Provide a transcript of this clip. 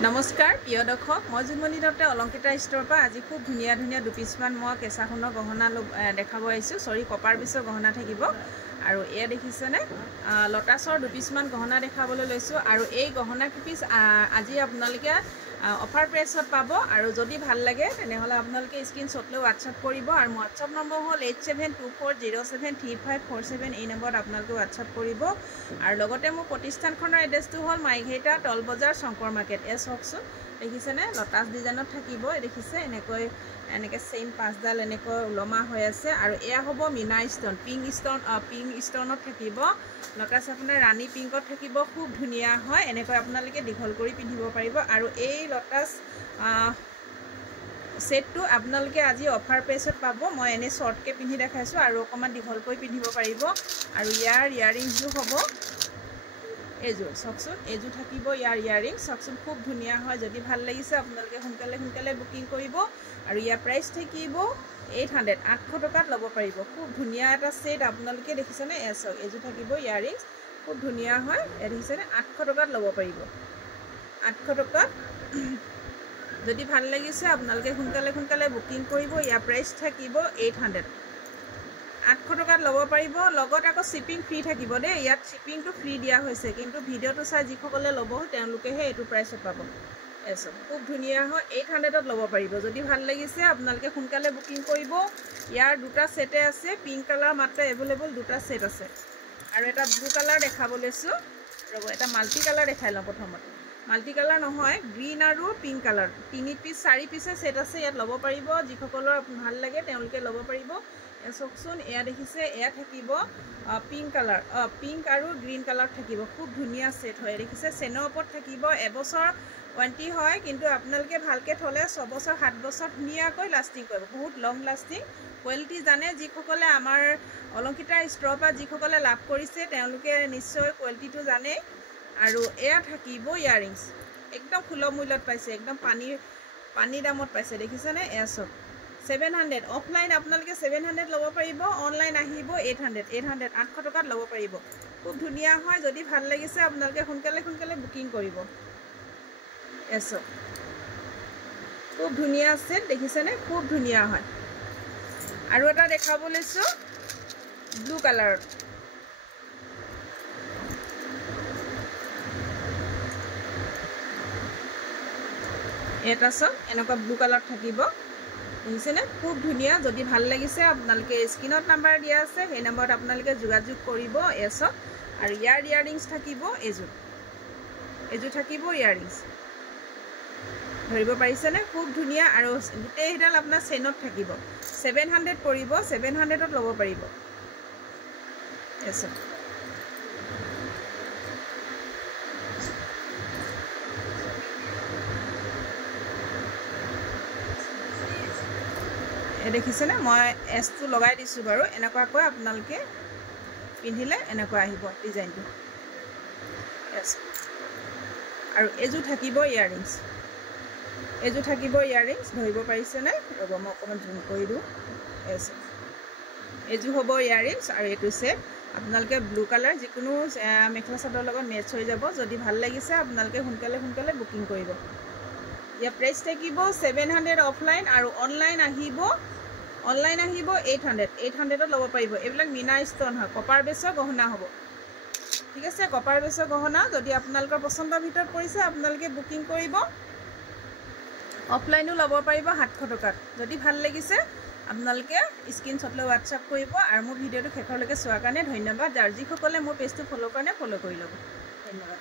নমস্কাৰ প্ৰিয় দৰ্শক মই জুনমণি দত্তে অলংকিতা ষ্ট'ৰৰ পৰা আজি খুব ধুনীয়া ধুনীয়া দুপিছমান মই কেঁচা সোণৰ গহনা দেখাব আহিছোঁ কপাৰ পিছৰ গহনা থাকিব আৰু এয়া দেখিছেনে লটাছৰ দুপিছমান গহনা দেখাবলৈ লৈছোঁ আৰু এই গহনা পিছ আজি আপোনালোকে অফাৰ প্ৰাইচত পাব আৰু যদি ভাল লাগে তেনেহ'লে আপোনালোকে স্ক্ৰীনশ্বট লৈ হোৱাটছআপ কৰিব আৰু মোৰ হোৱাটছআপ নম্বৰ হ'ল 8724073547 এই নম্বৰত আপোনালোকে হোৱাটছআপ কৰিব আৰু লগতে মোৰ প্ৰতিষ্ঠানখনৰ এড্ৰেছটো হ'ল মাইঘেইটা তলবজাৰ শংকৰ মাৰ্কেট চাওকচোন দেখিছেনে লটাছ ডিজাইনত থাকিব দেখিছে এনেকৈ চেইন পাঁচডাল এনেকৈ ওলমা হৈ আছে আৰু এয়া হ'ব মিনা ষ্ট'ন পিংক ষ্ট'নত থাকিব লটাছ আপোনাৰ ৰাণী পিংকত থাকিব খুব ধুনীয়া হয় এনেকৈ আপোনালোকে দীঘল কৰি পিন্ধিব পাৰিব আৰু এই লটাছ সেটটো আপোনালোকে আজি অফাৰ প্ৰাইচত পাব মই এনে শৰ্টকৈ পিন্ধি দেখাইছোঁ আৰু অকণমান দীঘলকৈ পিন্ধিব পাৰিব আৰু ইয়াৰ ইয়াৰিংছটো হ'ব এইযোৰ চাওকচোন এইযোৰ থাকিব ইয়াৰ ইয়াৰিং চাওকচোন খুব ধুনীয়া হয় যদি ভাল লাগিছে আপোনালোকে সোনকালে বুকিং কৰিব আৰু ইয়াৰ প্ৰাইচ থাকিব 800 800 টকাত ল'ব পাৰিব খুব ধুনীয়া এটা সেট আপোনালোকে দেখিছেনে চাওক এইযোৰ থাকিব ইয়াৰিংছ খুব ধুনীয়া হয় দেখিছেনে 800 টকাত ল'ব পাৰিব 800 টকাত যদি ভাল লাগিছে আপোনালোকে সোনকালে বুকিং কৰিব ইয়াৰ প্ৰাইচ থাকিব 800 800 টকাত ল'ব পাৰিব লগত আকৌ শিপিং ফ্ৰী থাকিব দেই ইয়াত শিপিংটো ফ্ৰী দিয়া হৈছে কিন্তু ভিডিঅ'টো চাই যিসকলে ল'ব তেওঁলোকেহে এইটো প্ৰাইচত পাব এসব খুব ধুনীয়া হয় 800ত ল'ব পাৰিব যদি ভাল লাগিছে আপোনালোকে সোনকালে বুকিং কৰিব ইয়াৰ দুটা সেটে আছে পিংক কালাৰ মাত্ৰ এভেইলেবল দুটা সেট আছে আৰু এটা ব্লু কালাৰ দেখাব লৈছোঁ ৰ'ব এটা মাল্টি কালাৰ দেখাই লওঁ প্ৰথমতে মাল্টি কালাৰ নহয় গ্ৰীণ আৰু পিংক কালাৰ 3 পিচ 4 পিচে সেট আছে ইয়াত ল'ব পাৰিব যিসকলৰ ভাল লাগে তেওঁলোকে ল'ব পাৰিব চাওকচোন এয়া দেখিছে এয়া থাকিব পিংক কালাৰ পিংক আৰু গ্ৰীণ কালাৰ থাকিব খুব ধুনীয়া সেট হয় দেখিছে চেনৰ ওপৰত থাকিব এবছৰ ওৱাৰেণ্টি হয় কিন্তু আপোনালোকে ভালকৈ থ'লে 6 বছৰ 7 বছৰ ধুনীয়াকৈ লাষ্টিং কৰিব বহুত লং লাষ্টিং কোৱালিটি জানে যিসকলে আমাৰ অলংকিতা ষ্ট'ৰৰ পৰা যিসকলে লাভ কৰিছে তেওঁলোকে নিশ্চয় কোৱালিটিটো জানে আৰু এয়া থাকিব ইয়াৰিংছ একদম সুলভ মূল্যত পাইছে একদম পানী দামত পাইছে দেখিছেনে এয়া চব 700 অফলাইন আপোনালোকে 700 ল'ব পাৰিব অনলাইন আহিব 800 800 টকাত ল'ব পাৰিব খুব ধুনীয়া হয় যদি ভাল লাগিছে আপোনালোকে সোনকালে বুকিং কৰিব এসব খুব ধুনীয়া আছে দেখিছেনে খুব ধুনীয়া হয় আৰু এটা দেখাব লৈছোঁ ব্লু কালাৰত এটা চব এনেকুৱা ব্লু কালাৰ থাকিব দেখিছেনে খুব ধুনীয়া যদি ভাল লাগিছে আপোনালোকে স্ক্ৰীনত নাম্বাৰ দিয়া আছে সেই নম্বৰত আপোনালোকে যোগাযোগ কৰিব এসব আৰু ইয়াৰ ইয়াৰিংছ থাকিব এইযোৰ থাকিব ইয়াৰিংছ ধৰিব পাৰিছেনে খুব ধুনীয়া আৰু গোটেইডাল আপোনাৰ চেইনত থাকিব 700 পৰিব 700ত ল'ব পাৰিব এসব দেখিছেনে মই এছটো লগাই দিছোঁ বাৰু এনেকুৱাকৈ আপোনালোকে পিন্ধিলে এনেকুৱা আহিব ডিজাইনটো আৰু এইযোৰ থাকিব ইয়াৰিংছ ধৰিব পাৰিছেনে ৰ'ব মই অকণমান জুম কৰি দিওঁ এইযোৰ হ'ব ইয়াৰিংছ আৰু এইটো সেট আপোনালোকে ব্লু কালাৰ যিকোনো মেখেলা চাদৰৰ লগত মেটচ হৈ যাব যদি ভাল লাগিছে আপোনালোকে সোনকালে বুকিং কৰিব ইয়াৰ প্ৰাইচ থাকিব 700 অফলাইন আৰু অনলাইন আহিব 800ত ল'ব পাৰিব এইবিলাক মিনা ষ্ট'ন হয় কপাৰ বেছৰ গহনা হ'ব ঠিক আছে কপাৰ বেছৰ গহনা যদি আপোনালোকৰ পচন্দৰ ভিতৰত পৰিছে আপোনালোকে বুকিং কৰিব অফলাইনো ল'ব পাৰিব 700 টকাত যদি ভাল লাগিছে আপোনালোকে স্ক্ৰীনশ্বট লৈ হোৱাটছআপ কৰিব আৰু মোৰ ভিডিঅ'টো শেষলৈকে চোৱাৰ কাৰণে ধন্যবাদ আৰু যিসকলে মোৰ পেজটো ফ'ল' কাৰণে ফ'ল' কৰি ল'ব ধন্যবাদ